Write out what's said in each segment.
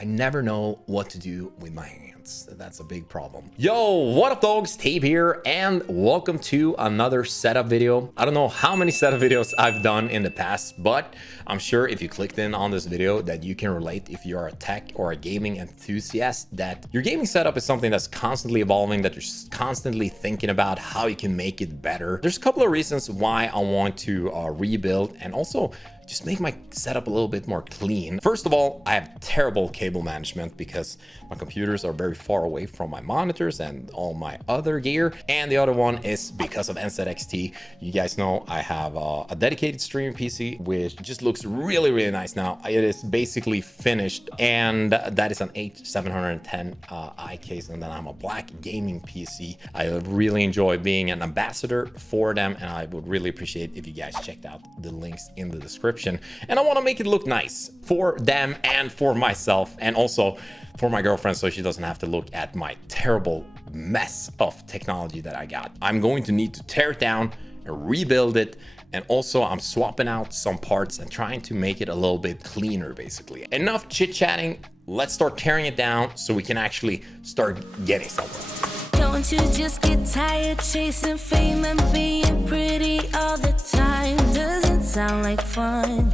I never know what to do with my hands. That's a big problem. Yo, what up dogs, Tejbz here, and welcome to another setup video. I don't know how many setup videos I've done in the past, but I'm sure if you clicked in on this video that you can relate if you're a tech or a gaming enthusiast, that your gaming setup is something that's constantly evolving, that you're constantly thinking about how you can make it better. There's a couple of reasons why I want to rebuild and also just make my setup a little bit more clean. First of all, I have terrible cable management because my computers are very far away from my monitors and all my other gear. And the other one is because of NZXT. You guys know I have a dedicated streaming PC, which just looks really, really nice now. It is basically finished, and that is an H710i case, and then I'm a black gaming PC. I really enjoy being an ambassador for them, and I would really appreciate if you guys checked out the links in the description. And I want to make it look nice for them and for myself, and also for my girlfriend, so she doesn't have to look at my terrible mess of technology that I got. I'm going to need to tear it down and rebuild it, and also I'm swapping out some parts and trying to make it a little bit cleaner. Basically, enough chit chatting, let's start tearing it down so we can actually start getting somewhere. Don't you just get tired chasing fame and being pretty all the time? Doesn't sound like fun.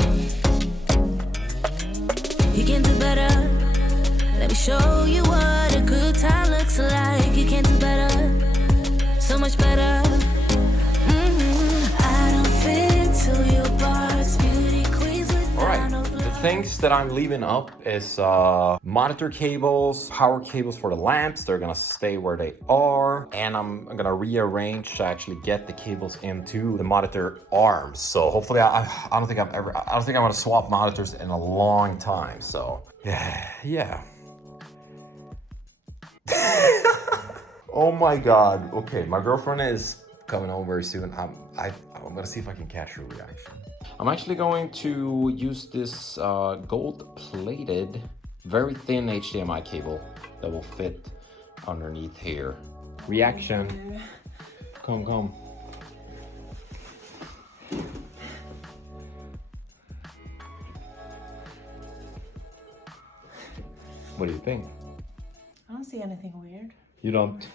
You can do better. Let me show you what a good time looks like. You can do better, so much better. I don't fit into your box, beauty queens with the things that I'm leaving up is monitor cables, power cables for the lamps. They're gonna stay where they are, and I'm gonna rearrange to actually get the cables into the monitor arms. So hopefully, I don't think I'm gonna swap monitors in a long time. So yeah. Oh my God. Okay, my girlfriend is coming home very soon. I'm gonna see if I can catch her reaction. I'm actually going to use this gold-plated, very thin HDMI cable that will fit underneath here. Reaction. Come. What do you think? I don't see anything weird. You don't?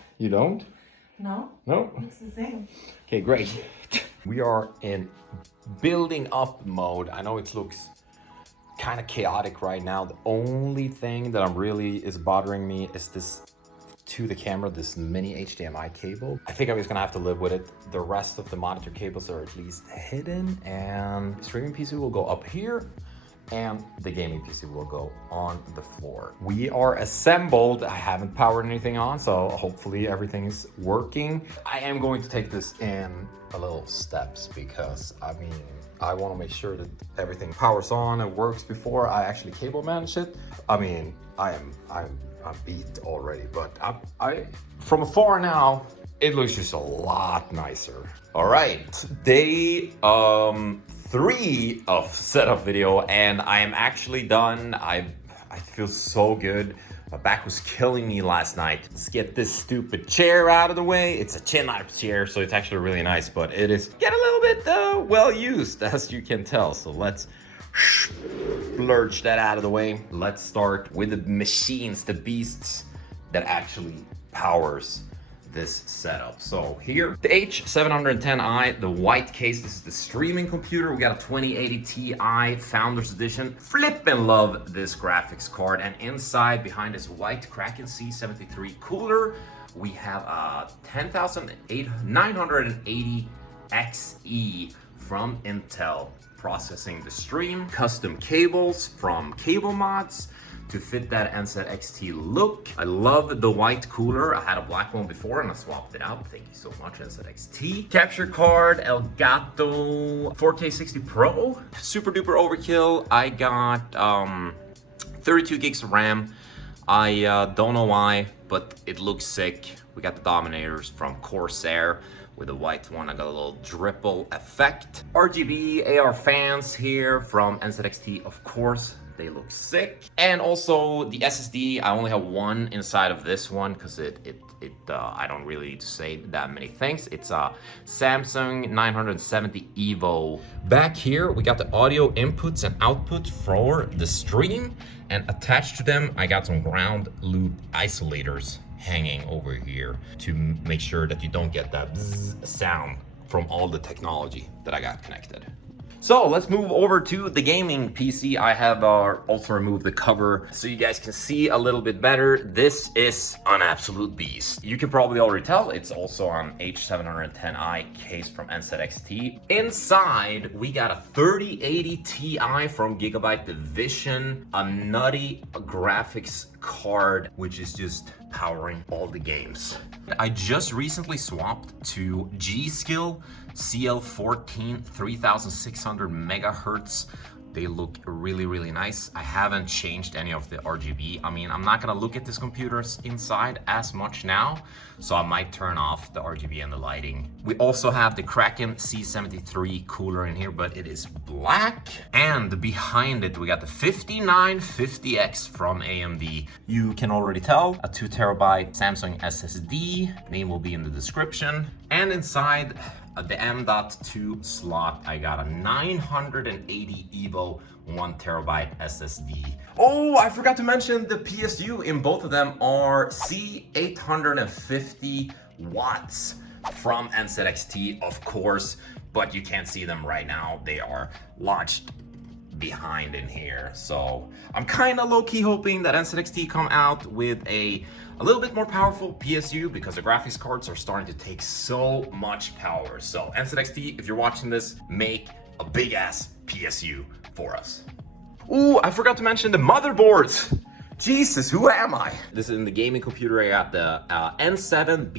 No? No? It's the same. Okay, great. We are in building up mode. I know it looks kind of chaotic right now. The only thing that is bothering me is this to the camera, this mini HDMI cable. I think I'm just gonna have to live with it. The rest of the monitor cables are at least hidden, and the streaming PC will go up here, and the gaming PC will go on the floor. We are assembled. I haven't powered anything on, so hopefully everything is working. I am going to take this in a little steps because I want to make sure that everything powers on and works before I actually cable manage it. I'm beat already, but I from afar now, it looks just a lot nicer. All right, day 3 of setup video, and I am actually done. I feel so good. My back was killing me last night. Let's get this stupid chair out of the way. It's a chin-up chair, so it's actually really nice, but it is get a little bit well used, as you can tell. So let's splurge that out of the way. Let's start with the machines, the beasts that actually powers this setup. So here, the H710i, the white case. This is the streaming computer. We got a 2080 Ti Founders Edition. Flippin' love this graphics card. And inside, behind this white Kraken C73 cooler, we have a 10980 XE from Intel, processing the stream. Custom cables from Cable Mods to fit that NZXT look. I love the white cooler. I had a black one before and I swapped it out. Thank you so much, NZXT. Capture card, Elgato 4K60 Pro. Super duper overkill. I got 32 gigs of RAM. I don't know why, but it looks sick. We got the Dominators from Corsair. With the white one, I got a little dripple effect. RGB AR fans here from NZXT, of course. They look sick. And also the SSD, I only have one inside of this one because I don't really need to say that many things. It's a Samsung 970 EVO. Back here, we got the audio inputs and outputs for the stream. And attached to them, I got some ground loop isolators hanging over here to make sure that you don't get that bzzz sound from all the technology that I got connected. So let's move over to the gaming PC. I have also removed the cover so you guys can see a little bit better. This is an absolute beast. You can probably already tell it's also on H710i case from NZXT. Inside, we got a 3080 Ti from Gigabyte Division, a nutty graphics card, which is just powering all the games. I just recently swapped to G.Skill CL14 3600 megahertz. They look really, really nice. I haven't changed any of the RGB. I mean, I'm not gonna look at this computer's inside as much now, so I might turn off the RGB and the lighting. We also have the Kraken C73 cooler in here, but it is black. And behind it, we got the 5950X from AMD. You can already tell, a 2 terabyte Samsung SSD. Name will be in the description. And inside, the M.2 slot, I got a 980 EVO 1 terabyte SSD. Oh, I forgot to mention the PSU in both of them are C850 watts from NZXT, of course, but you can't see them right now. They are launched behind in here. So I'm kind of low-key hoping that NZXT come out with a little bit more powerful PSU because the graphics cards are starting to take so much power. So NZXT, if you're watching this, make a big ass PSU for us. Ooh, I forgot to mention the motherboards. Jesus, who am I? This is in the gaming computer. I got the N7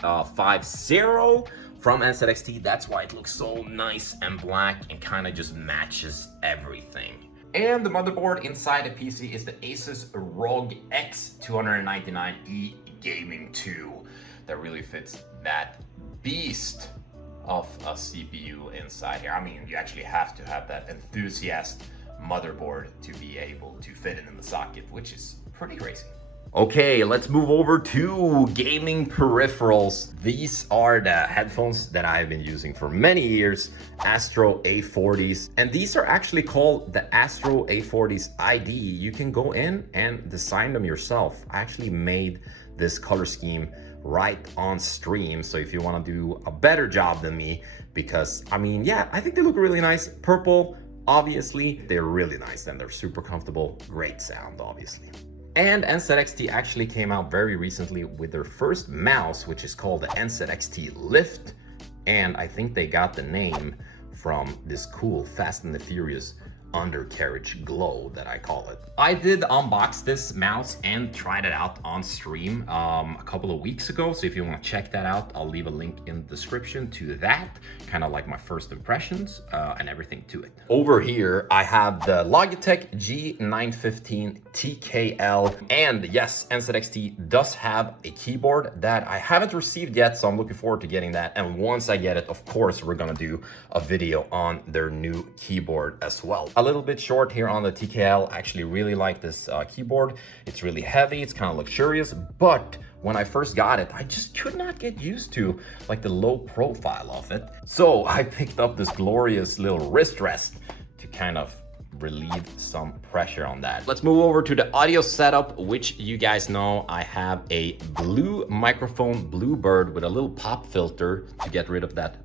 B550 from NZXT. That's why it looks so nice and black and kind of just matches everything. And the motherboard inside the PC is the ASUS ROG X299E Gaming 2 that really fits that beast of a CPU inside here. I mean, you actually have to have that enthusiast motherboard to be able to fit it in the socket, which is pretty crazy. Okay, let's move over to gaming peripherals. These are the headphones that I've been using for many years, Astro A40s. And these are actually called the Astro A40s ID. You can go in and design them yourself. I actually made this color scheme right on stream. So if you want to do a better job than me, because I mean, yeah, I think they look really nice. Purple, obviously, they're really nice and they're super comfortable. Great sound, obviously. And NZXT actually came out very recently with their first mouse, which is called the NZXT Lift. And I think they got the name from this cool Fast and the Furious undercarriage glow that I call it. I did unbox this mouse and tried it out on stream a couple of weeks ago. So if you want to check that out, I'll leave a link in the description to that. Kind of like my first impressions and everything to it. Over here, I have the Logitech G915 TKL. And yes, NZXT does have a keyboard that I haven't received yet. So I'm looking forward to getting that. And once I get it, of course, we're going to do a video on their new keyboard as well. A little bit short here on the TKL. I actually really like this keyboard. It's really heavy, it's kind of luxurious, but when I first got it, I just could not get used to like the low profile of it. So I picked up this glorious little wrist rest to kind of relieve some pressure on that. Let's move over to the audio setup, which you guys know I have a blue microphone, Bluebird, with a little pop filter to get rid of that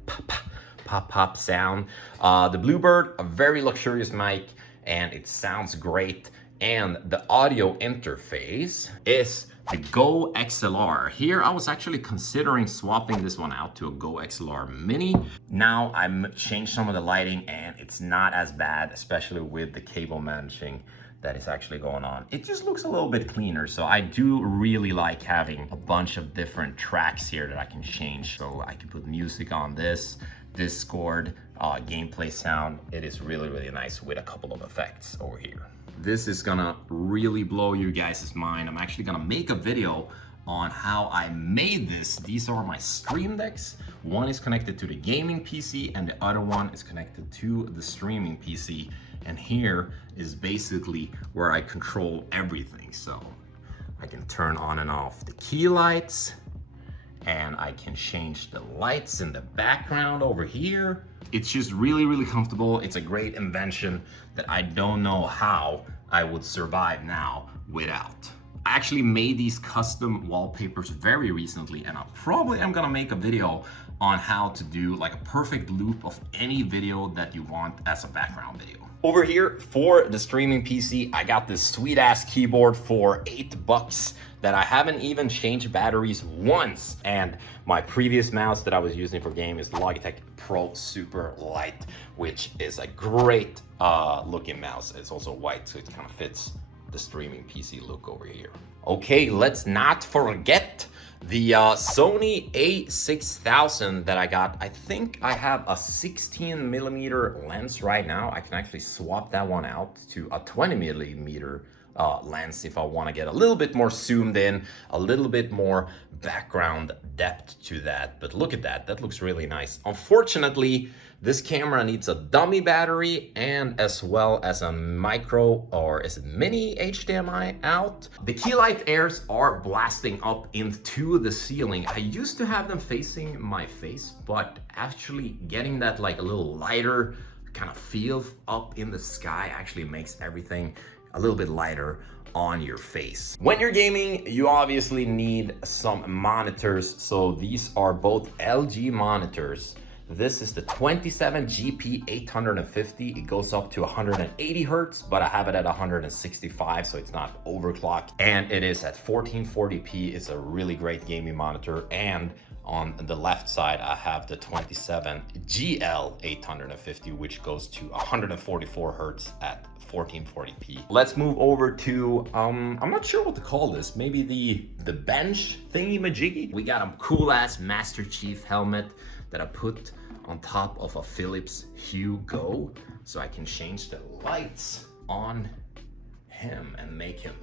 pop sound. The Bluebird, a very luxurious mic, and it sounds great. And the audio interface is the Go XLR. Here I was actually considering swapping this one out to a Go XLR Mini. Now I've changed some of the lighting and it's not as bad, especially with the cable managing that is actually going on. It just looks a little bit cleaner. So I do really like having a bunch of different tracks here that I can change. So I can put music on this, Discord, gameplay sound. It is really, really nice with a couple of effects over here. This is gonna really blow you guys' mind. I'm actually gonna make a video on how I made this. These are my stream decks. One is connected to the gaming PC and the other one is connected to the streaming PC. And here is basically where I control everything. So I can turn on and off the key lights, and I can change the lights in the background over here. It's just really, really comfortable. It's a great invention that I don't know how I would survive now without. I actually made these custom wallpapers very recently, and I'm gonna make a video on how to do like a perfect loop of any video that you want as a background video. Over here for the streaming PC, I got this sweet ass keyboard for $8 that I haven't even changed batteries once. And my previous mouse that I was using for game is the Logitech Pro Super Light, which is a great looking mouse. It's also white, so it kind of fits the streaming PC look over here. Okay, let's not forget the Sony a6000 that I got. I think I have a 16mm lens right now. I can actually swap that one out to a 20mm lens if I want to get a little bit more zoomed in, a little bit more background depth to that. But look at that, that looks really nice. Unfortunately, this camera needs a dummy battery and as well as a micro, or is it mini HDMI out. The key light airs are blasting up into the ceiling. I used to have them facing my face, but actually getting that like a little lighter kind of feel up in the sky actually makes everything a little bit lighter on your face. When you're gaming, you obviously need some monitors. So these are both LG monitors. This is the 27GP850. It goes up to 180 Hertz, but I have it at 165, so it's not overclocked. And it is at 1440p. It's a really great gaming monitor. And on the left side, I have the 27GL850, which goes to 144 Hertz at 1440p. Let's move over to, I'm not sure what to call this. Maybe the bench thingy majiggy. We got a cool ass Master Chief helmet that I put on top of a Philips Hue Go, so I can change the lights on him and make him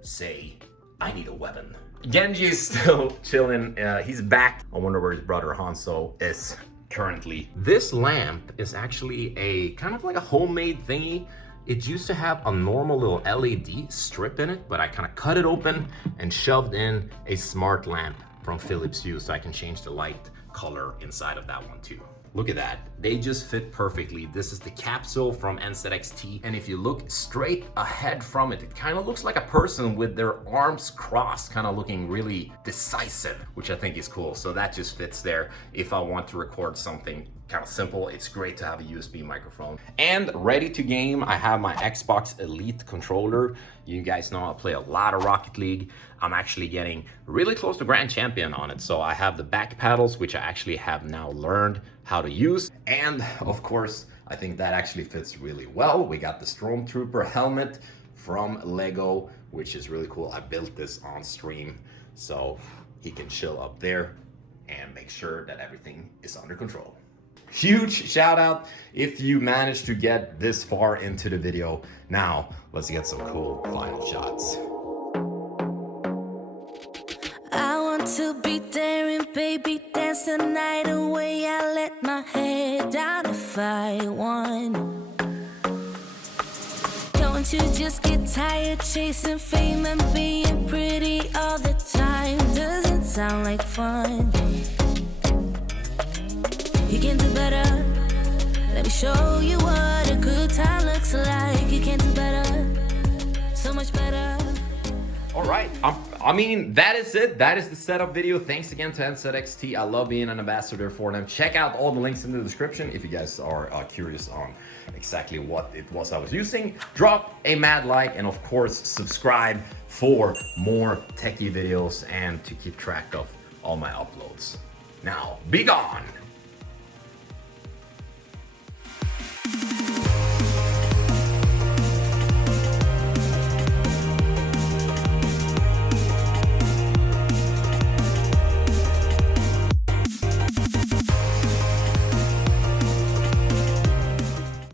say, I need a weapon. Genji is still chilling. He's back. I wonder where his brother Hanzo is currently. This lamp is actually a kind of like a homemade thingy. It used to have a normal little LED strip in it, but I kind of cut it open and shoved in a smart lamp from Philips Hue, so I can change the light color inside of that one too. Look at that, they just fit perfectly. This is the capsule from NZXT, and if you look straight ahead from it, it kind of looks like a person with their arms crossed, kind of looking really decisive, which I think is cool. So that just fits there if I want to record something kind of simple. It's great to have a USB microphone. And ready to game, I have my Xbox Elite controller. You guys know I play a lot of Rocket League. I'm actually getting really close to Grand Champion on it. So I have the back paddles, which I actually have now learned how to use. And of course, I think that actually fits really well. We got the Stormtrooper helmet from Lego, which is really cool. I built this on stream, so he can chill up there and make sure that everything is under control. Huge shout out if you managed to get this far into the video. Now, let's get some cool final shots. I want to be there and baby dance the night away. I let my head down if I won. Don't you just get tired chasing fame and being pretty all the time? Doesn't sound like fun. You can do better. Let me show you what a good time looks like. You can do better. So much better. All right, I mean, that is it. That is the setup video. Thanks again to NZXT. I love being an ambassador for them. Check out all the links in the description if you guys are curious on exactly what it was I was using. Drop a mad like, and of course, subscribe for more techie videos and to keep track of all my uploads. Now, be gone.